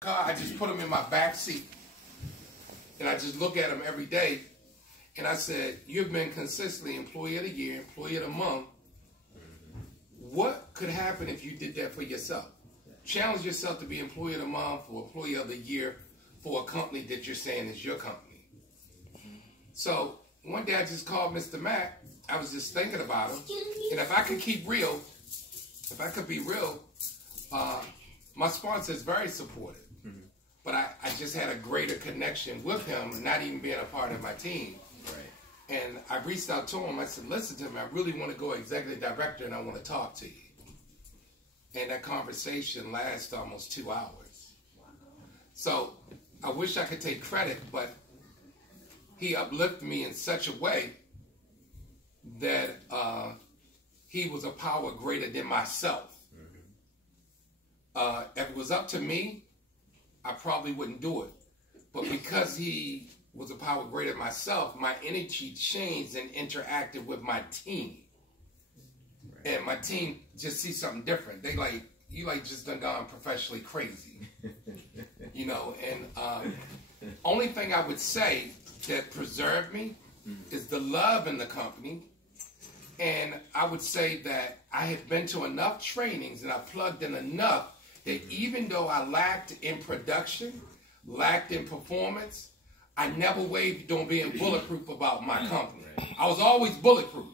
car, I just put them in my back seat. And I just look at them every day. And I said, you've been consistently Employee of the Year, Employee of the Month. What could happen if you did that for yourself? Challenge yourself to be Employee of the Month or Employee of the Year for a company that you're saying is your company. So one day I just called Mr. Mack. I was just thinking about him. And if I could keep real, if I could be real, my sponsor is very supportive. But I just had a greater connection with him, not even being a part of my team. Right. And I reached out to him. I said, listen to me, I really want to go executive director and I want to talk to you. And that conversation lasted almost 2 hours. So I wish I could take credit, but he uplifted me in such a way that he was a power greater than myself. If it was up to me, I probably wouldn't do it. But because he was a power greater than myself, my energy changed and interacted with my team. Right. And my team just see something different. They like, you like just done gone professionally crazy. You know, and only thing I would say that preserved me is the love in the company. And I would say that I had been to enough trainings and I plugged in enough that even though I lacked in production, lacked in performance, I never wavered on being bulletproof about my company. I was always bulletproof.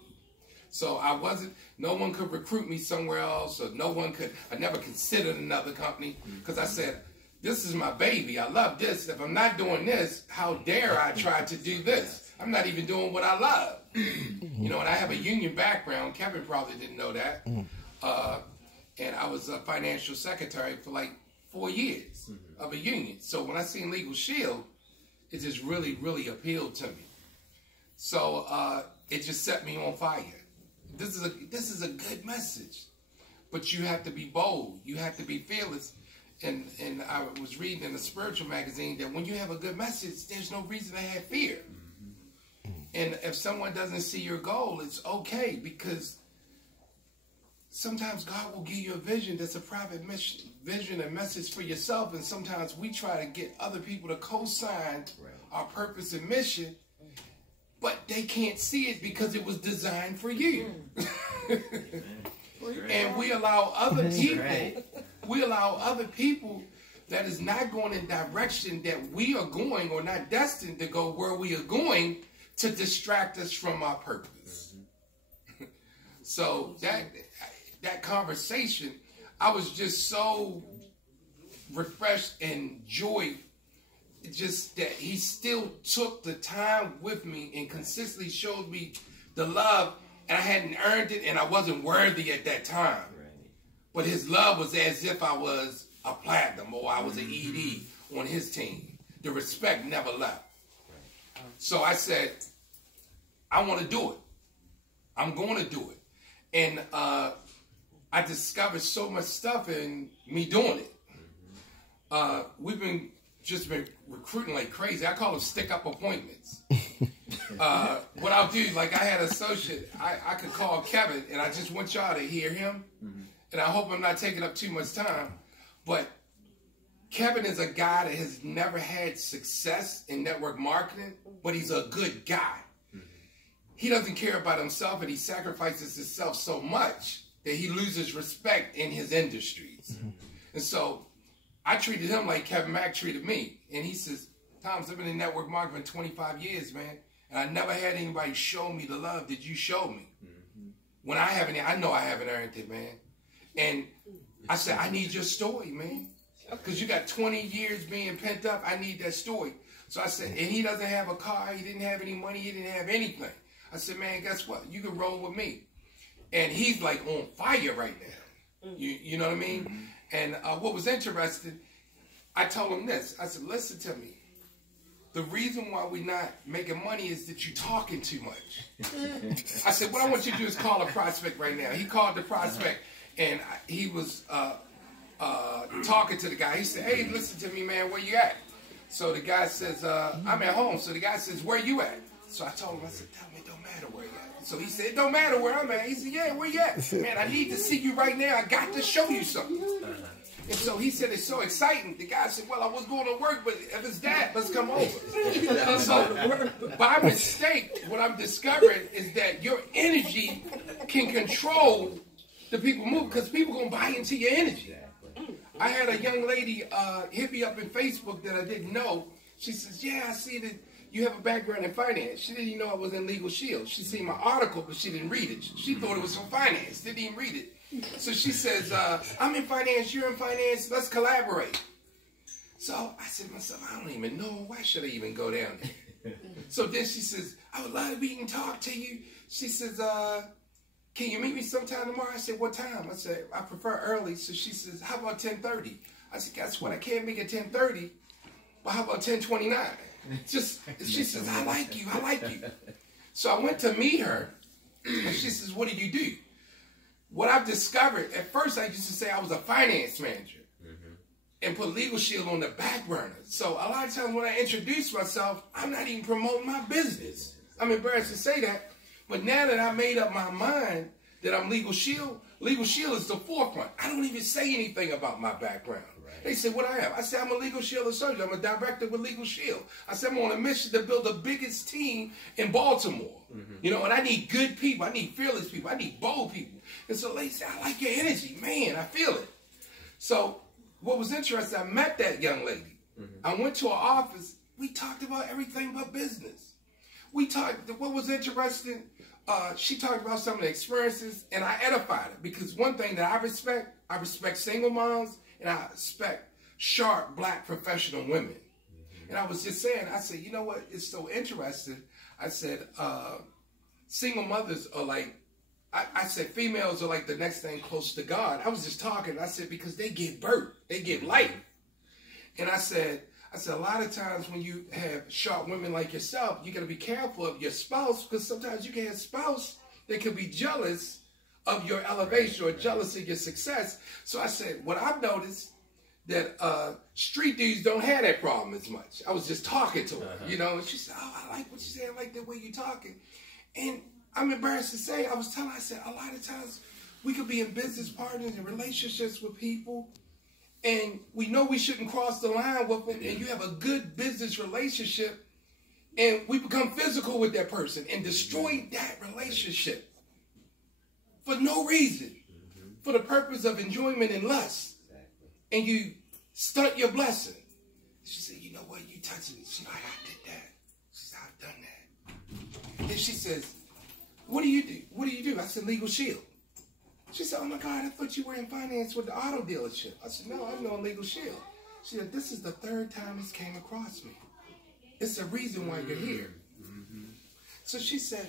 So I wasn't, no one could recruit me somewhere else, or no one could, I never considered another company, because I said, this is my baby, I love this. If I'm not doing this, how dare I try to do this? I'm not even doing what I love. You know, and I have a union background. Kevin probably didn't know that. And I was a financial secretary for like 4 years of a union. So when I seen Legal Shield, it just really, really appealed to me. So it just set me on fire. This is a good message, but you have to be bold. You have to be fearless. And I was reading in a spiritual magazine that when you have a good message, there's no reason to have fear. And if someone doesn't see your goal, it's okay, because sometimes God will give you a vision that's a private mission, vision and message for yourself. And sometimes we try to get other people to co-sign our purpose and mission, but they can't see it because it was designed for you. And we allow other people, that is not going in direction that we are going, or not destined to go where we are going, to distract us from our purpose. So that conversation, I was just so refreshed and joyed, just that he still took the time with me and consistently showed me the love, and I hadn't earned it and I wasn't worthy at that time. But his love was as if I was a platinum or I was an ED on his team. The respect never left. So I said, I want to do it. I'm going to do it. And I discovered so much stuff in me doing it. We've been recruiting like crazy. I call them stick-up appointments. What I'll do, like I had an associate, I could call Kevin, and I just want y'all to hear him. And I hope I'm not taking up too much time. But Kevin is a guy that has never had success in network marketing, but he's a good guy. He doesn't care about himself, and he sacrifices himself so much that he loses respect in his industries. And so I treated him like Kevin Mack treated me. And he says, Thomas, I've been in network marketing for 25 years, man, and I never had anybody show me the love that you showed me. When I know I haven't earned it, man. And I said, I need your story, man. Because you got 20 years being pent up. I need that story. So I said, and he doesn't have a car. He didn't have any money. He didn't have anything. I said, man, guess what? You can roll with me. And he's like on fire right now. You know what I mean? And what was interesting, I told him this. I said, listen to me. The reason why we're not making money is that you're talking too much. I said, what I want you to do is call a prospect right now. He called the prospect, and he was talking to the guy. He said, hey, listen to me, man, where you at? So the guy says, I'm at home. So the guy says, where you at? So I told him, I said, tell me it don't matter where you at. So he said, it don't matter where I'm at. He said, yeah, where you at? Man, I need to see you right now. I got to show you something. And so he said, it's so exciting. The guy said, well, I was going to work, but if it's that, let's come over. And so by mistake, what I'm discovering is that your energy can control the people move, because people going to buy into your energy. I had a young lady hit me up in Facebook that I didn't know. She says, yeah, I see that you have a background in finance. She didn't even know I was in Legal Shield. She seen my article, but she didn't read it. She thought it was from finance, didn't even read it. So she says, I'm in finance, you're in finance, let's collaborate. So I said to myself, I don't even know, why should I even go down there? So then she says, I would love to meet and talk to you. She says, can you meet me sometime tomorrow? I said, what time? I said, I prefer early. So she says, how about 10:30? I said, guess what, I can't make it 10:30, but how about 10:29? She says, I like you, I like you. So I went to meet her, and she says, what do you do? What I've discovered, at first I used to say I was a finance manager and put Legal Shield on the back burner. So a lot of times when I introduce myself, I'm not even promoting my business. I'm embarrassed to say that. But now that I made up my mind that I'm Legal Shield is the forefront. I don't even say anything about my background. Right. They say, what I have? I say, I'm a Legal Shield associate. I'm a director with Legal Shield. I said, I'm on a mission to build the biggest team in Baltimore. You know, and I need good people. I need fearless people. I need bold people. And so they say, I like your energy. Man, I feel it. So what was interesting, I met that young lady. I went to her office. We talked about everything but business. We talked, what was interesting, she talked about some of the experiences, and I edified her, because one thing that I respect single moms, and I respect sharp black professional women. And I was just saying, I said, you know what, it's so interesting. I said, single mothers are like, I said, females are like the next thing close to God. I was just talking, I said, because they give birth, they give life. And I said, a lot of times when you have sharp women like yourself, you got to be careful of your spouse, because sometimes you can have a spouse that could be jealous of your elevation or jealous of your success. So I said, what I've noticed, that street dudes don't have that problem as much. I was just talking to her, you know, and she said, oh, I like what you said, I like the way you're talking. And I'm embarrassed to say, I was telling her, I said, a lot of times we could be in business partners and relationships with people, and we know we shouldn't cross the line with them, and you have a good business relationship, and we become physical with that person and destroy that relationship for no reason, for the purpose of enjoyment and lust, and you stunt your blessing. She said, you know what, you touching me. She said, I did that. She said, I've done that. And she says, what do you do? What do you do? I said, Legal Shield. She said, oh my God, I thought you were in finance with the auto dealership. I said, no, I'm on Legal Shield. She said, this is the third time this came across me. It's the reason why you're here. So she said,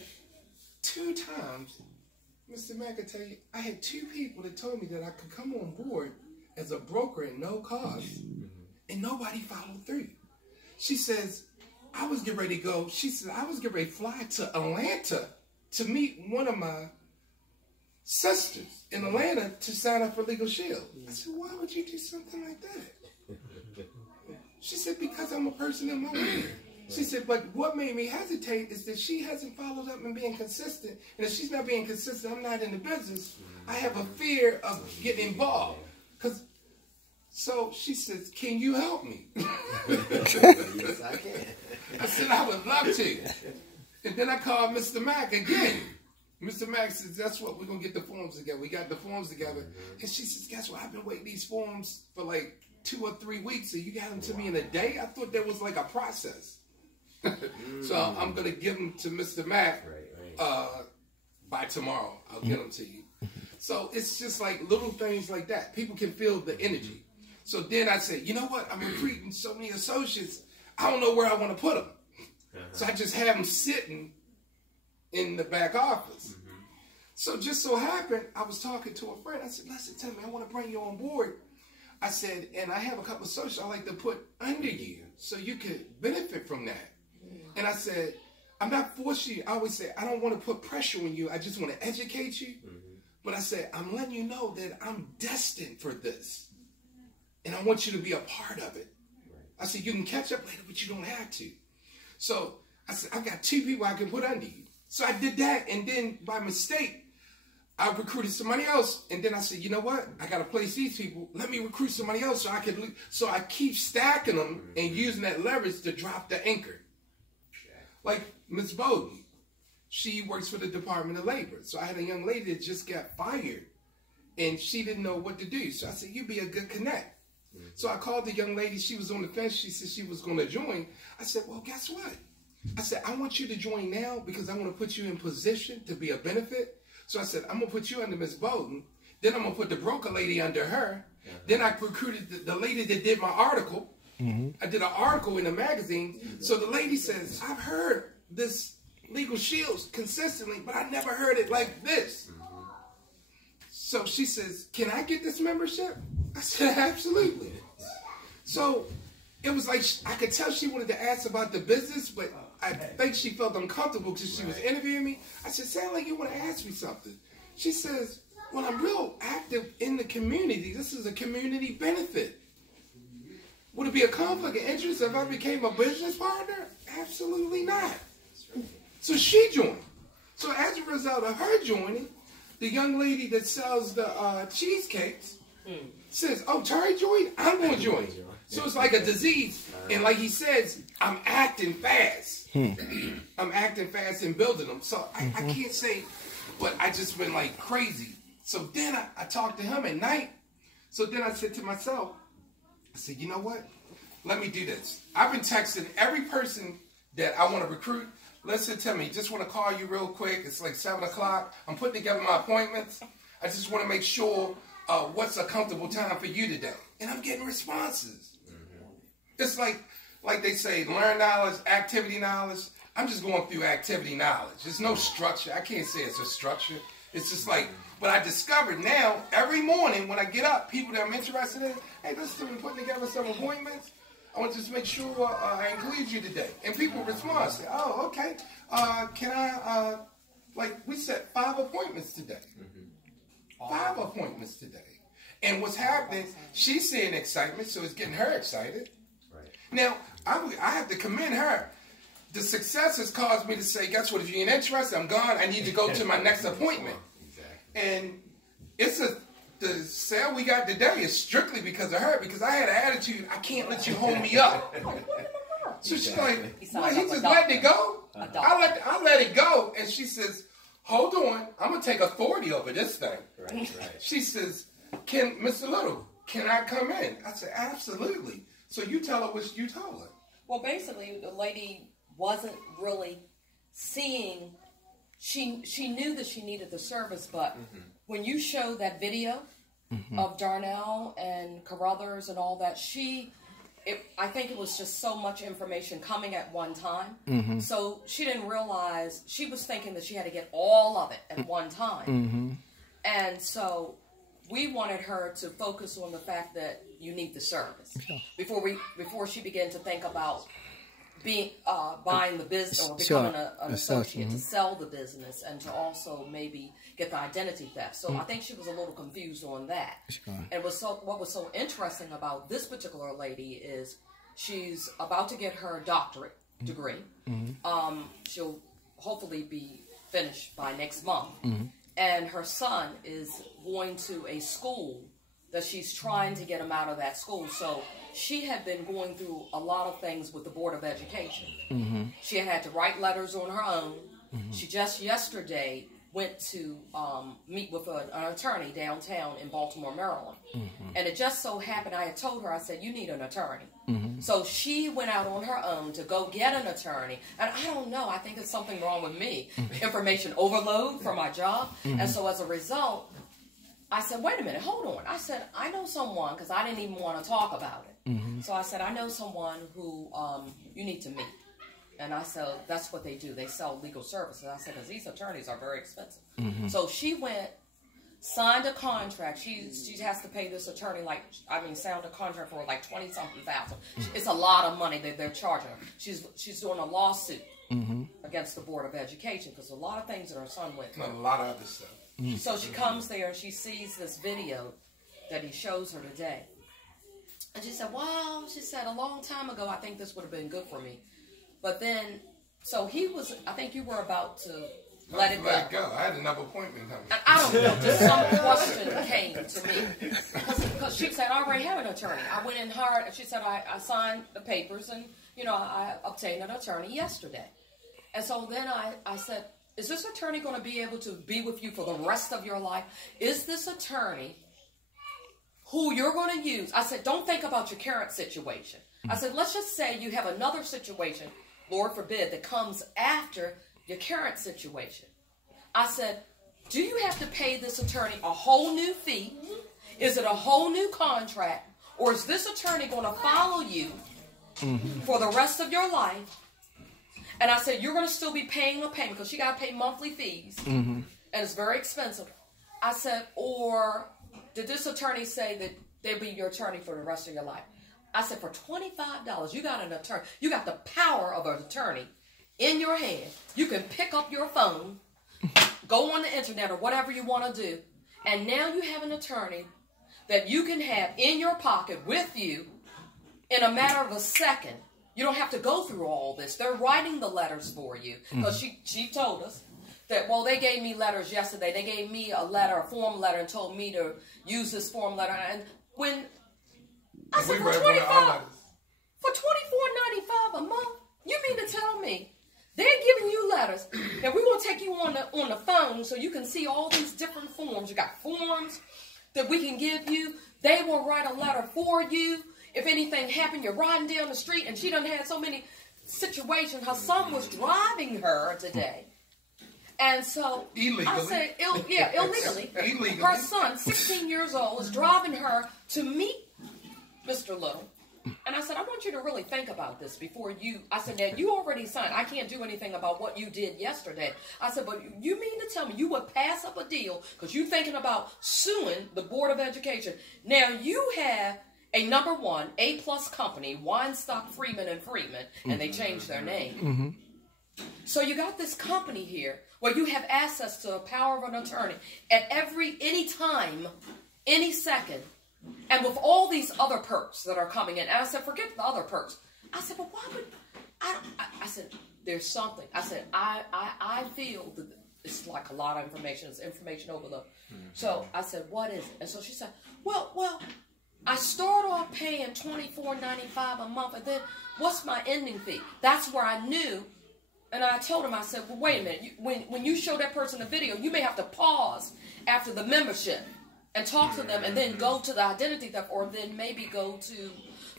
2 times, Mr. Mack, I tell you, I had 2 people that told me that I could come on board as a broker at no cost, and nobody followed through. She says, I was getting ready to go. She said, I was getting ready to fly to Atlanta to meet one of my sisters in Atlanta to sign up for Legal Shield. I said, why would you do something like that? She said, because I'm a person in my word. She said, but what made me hesitate is that she hasn't followed up and being consistent. And if she's not being consistent, I'm not in the business. I have a fear of getting involved. So she says, can you help me? Yes, I can. I said, I would love to. And then I called Mr. Mack again. Mr. Mack says, that's what, we're going to get the forms together. We got the forms together. And she says, guess what, I've been waiting these forms for like 2 or 3 weeks, and you got them to me in a day? I thought there was like a process. So I'm going to give them to Mr. Mack by tomorrow. I'll get them to you. So it's just like little things like that. People can feel the energy. So then I said, you know what? I'm recruiting so many associates. I don't know where I want to put them. So I just have them sitting in the back office. So just so happened, I was talking to a friend. I said, listen, tell me, I want to bring you on board. I said, and I have a couple of associates I like to put under you so you could benefit from that. And I said, I'm not forcing you. I always say, I don't want to put pressure on you. I just want to educate you. But I said, I'm letting you know that I'm destined for this. And I want you to be a part of it. I said, you can catch up later, but you don't have to. So I said, I've got 2 people I can put under you. So I did that. And then by mistake, I recruited somebody else, and then I said, you know what? I got to place these people. Let me recruit somebody else so I can. So I keep stacking them and using that leverage to drop the anchor. Like Ms. Bowden, she works for the Department of Labor. So I had a young lady that just got fired, and she didn't know what to do. So I said, you'd be a good connect. So I called the young lady. She was on the fence. She said she was going to join. I said, well, guess what? I said, I want you to join now because I want to put you in position to be a benefit. So I said, I'm going to put you under Ms. Bowden. Then I'm going to put the broker lady under her. Then I recruited the lady that did my article. I did an article in the magazine. So the lady says, I've heard this Legal Shields consistently, but I never heard it like this. So she says, can I get this membership? I said, absolutely. So it was like, I could tell she wanted to ask about the business, but I think she felt uncomfortable because she was interviewing me. I said, sound like you want to ask me something. She says, well, I'm real active in the community. This is a community benefit. Would it be a conflict of interest if I became a business partner? Absolutely not. So she joined. So as a result of her joining, the young lady that sells the cheesecakes says, oh, Terry joined? I'm going to join. So it's like a disease. And like he says, I'm acting fast. I'm acting fast and building them. So I can't say, but I just been like crazy. So then I talked to him at night. So then I said to myself, I said, you know what? Let me do this. I've been texting every person that I want to recruit. Listen to me. Just want to call you real quick. It's like 7 o'clock. I'm putting together my appointments. I just want to make sure what's a comfortable time for you today. And I'm getting responses. It's like they say, learn knowledge, activity knowledge. I'm just going through activity knowledge. There's no structure. I can't say it's a structure. It's just like, but I discovered now, every morning when I get up, people that I'm interested in, hey, listen to me, putting together some appointments. I want to just make sure I include you today. And people respond, say, oh, okay. Can I, like we set 5 appointments today. 5 appointments today. And what's happening, she's seeing excitement, so it's getting her excited. Now, I have to commend her. The success has caused me to say, guess what, if you ain't interested, I'm gone. I need to go to my next appointment. And it's the sale we got today is strictly because of her, because I had an attitude, I can't let you hold me up. So she's like, well, he just letting it go? I let it go. And she says, hold on, I'm going to take authority over this thing. She says, Mr. Little, can I come in? I said, absolutely. So you tell her what you told her. Well, basically, the lady wasn't really seeing, she knew that she needed the service, but when you show that video of Darnell and Carruthers and all that, I think it was just so much information coming at one time. So she didn't realize, she was thinking that she had to get all of it at one time. And so we wanted her to focus on the fact that you need the service before she began to think about being buying the business or becoming an associate to sell the business and to also maybe get the identity theft. So I think she was a little confused on that. And what was so interesting about this particular lady is she's about to get her doctorate degree. She'll hopefully be finished by next month. And her son is going to a school that she's trying to get him out of that school. So she had been going through a lot of things with the Board of Education. She had to write letters on her own. She just yesterday went to meet with an attorney downtown in Baltimore, Maryland. And it just so happened, I had told her, I said, you need an attorney. So she went out on her own to go get an attorney. And I don't know, I think there's something wrong with me. Information overload for my job. And so as a result, I said, wait a minute, hold on. I said, I know someone, because I didn't even want to talk about it. So I said, I know someone who you need to meet. And I said, that's what they do. They sell legal services. I said, because these attorneys are very expensive. So she went, signed a contract. She has to pay this attorney signed a contract for like 20-something thousand. It's a lot of money that they're charging her. She's doing a lawsuit against the Board of Education because a lot of things that her son went through. A lot of other stuff. So she comes there and she sees this video that he shows her today. And she said, wow, she said, a long time ago, I think this would have been good for me. But then, so he was, I think you were about to let it Let go. it go. I had another appointment coming. And I don't know, just some question came to me. Because she said, I already have an attorney. I went and hired, and she said, I signed the papers, and, you know, I obtained an attorney yesterday. And so then I said, is this attorney going to be able to be with you for the rest of your life? Is this attorney who you're going to use? I said, don't think about your current situation. I said, let's just say you have another situation, Lord forbid, that comes after your current situation. I said, do you have to pay this attorney a whole new fee? Is it a whole new contract? Or is this attorney going to follow you for the rest of your life? And I said, you're going to still be paying a payment because you got to pay monthly fees. And it's very expensive. I said, or did this attorney say that they'll be your attorney for the rest of your life? I said, for $25, you got an attorney. You got the power of an attorney in your hand. You can pick up your phone, go on the internet or whatever you want to do, and now you have an attorney that you can have in your pocket with you in a matter of a second. You don't have to go through all this. They're writing the letters for you. Because she told us that, well, they gave me letters yesterday. They gave me a letter, a form letter, and told me to use this form letter. And when I said, for $24.95 a month, you mean to tell me they're giving you letters, and we're going to take you on the phone so you can see all these different forms. You got forms that we can give you. They will write a letter for you. If anything happened, you're riding down the street, and she done had so many situations. Her son was driving her today. And so Illegally. I said, illegally. Illegally. Her son, 16 years old, is driving her to meet Mr. Little. And I said, I want you to really think about this before you. I said, now, you already signed. I can't do anything about what you did yesterday. I said, but you mean to tell me you would pass up a deal because you're thinking about suing the Board of Education. Now, you have a number one A-plus company, Weinstock, Freeman & Freeman, and they changed their name. So you got this company here where you have access to the power of an attorney at any time, any second. And with all these other perks that are coming in. And I said, forget the other perks. I said, but why would... I said, there's something. I said, I feel that it's like a lot of information. It's information overload. So I said, what is it? And so she said, well, I start off paying $24.95 a month. And then what's my ending fee? That's where I knew. And I told him, I said, well, wait a minute. When you show that person a video, you may have to pause after the membership and talk to them and then go to the identity theft or then maybe go to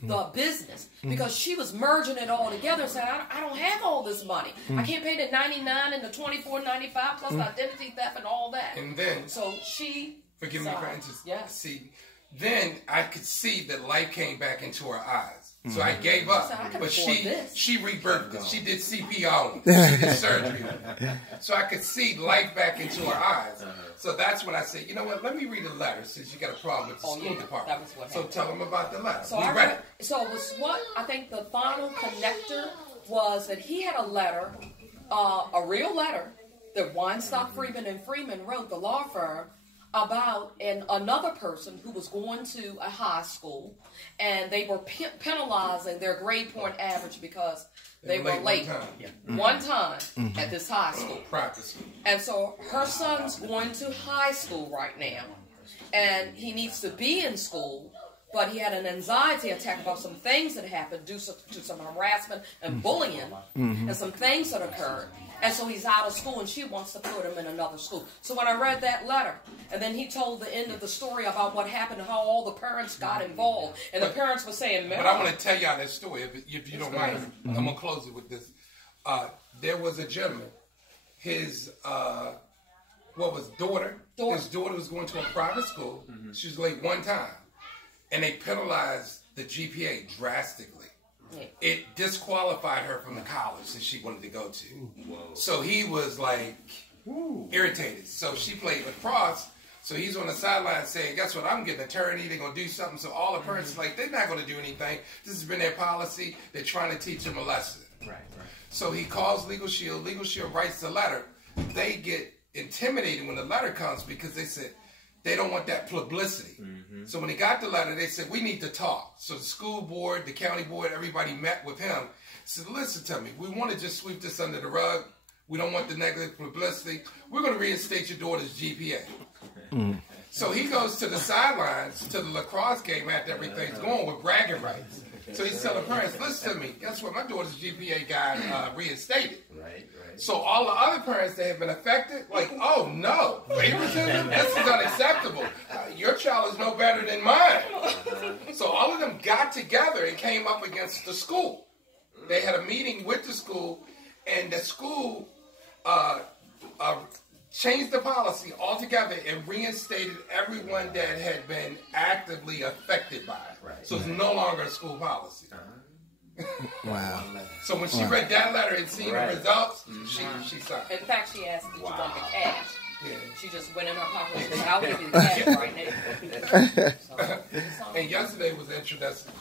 the business. Because she was merging it all together and saying, I don't have all this money. I can't pay the $99 and the $24.95 plus identity theft and all that. And then, so she... Forgive me for interest. Yes. See, then I could see that life came back into her eyes. So I gave up. But she rebirthed it. She did CPR on it. She did surgery on it. So I could see life back into her eyes. So that's when I said, you know what, let me read a letter since you got a problem with the school department. That was what so tell them about the letter. So I read it. So it was what I think the final connector was that he had a letter, a real letter that Weinstock, Freeman & Freeman wrote, the law firm, about another person who was going to a high school, and they were penalizing their grade point average because they were late one time at this high school. Practice. And so her son's going to high school right now, and he needs to be in school, but he had an anxiety attack about some things that happened due to some harassment and bullying and some things that occurred. And so he's out of school, and she wants to put him in another school. So when I read that letter, and then he told the end of the story about what happened and how all the parents got involved. And the parents were saying, but I want to tell y'all that story, if you don't mind. I'm going to close it with this. There was a gentleman. His, daughter? His daughter was going to a private school. She was late one time. And they penalized the GPA drastically. It disqualified her from the college that she wanted to go to. Whoa. So he was like irritated. So she played lacrosse. So he's on the sideline saying, guess what, I'm getting an attorney. They're going to do something. So all the parents are like, they're not going to do anything. This has been their policy. They're trying to teach him a lesson. Right. So he calls Legal Shield. Legal Shield writes the letter. They get intimidated when the letter comes because they said, they don't want that publicity. So when he got the letter, they said, we need to talk. So the school board, the county board, everybody met with him. Said, listen to me. We want to just sweep this under the rug, We don't want the negative publicity. We're going to reinstate your daughter's GPA. So he goes to the sidelines to the lacrosse game after everything's going with bragging rights. So he's telling parents, listen to me. Guess what? My daughter's GPA got reinstated. Right. So all the other parents that have been affected, like, oh no, favoritism? This is unacceptable. Your child is no better than mine. So all of them got together and came up against the school. They had a meeting with the school, and the school changed the policy altogether and reinstated everyone that had been actively affected by it. Right. So it's no longer a school policy. Wow. So when she read that letter and seen the results, she signed. In fact, she asked me to want the cash. Yeah. She just went in her pocket and said, I'll give you the cash right now. So, And yesterday was interesting.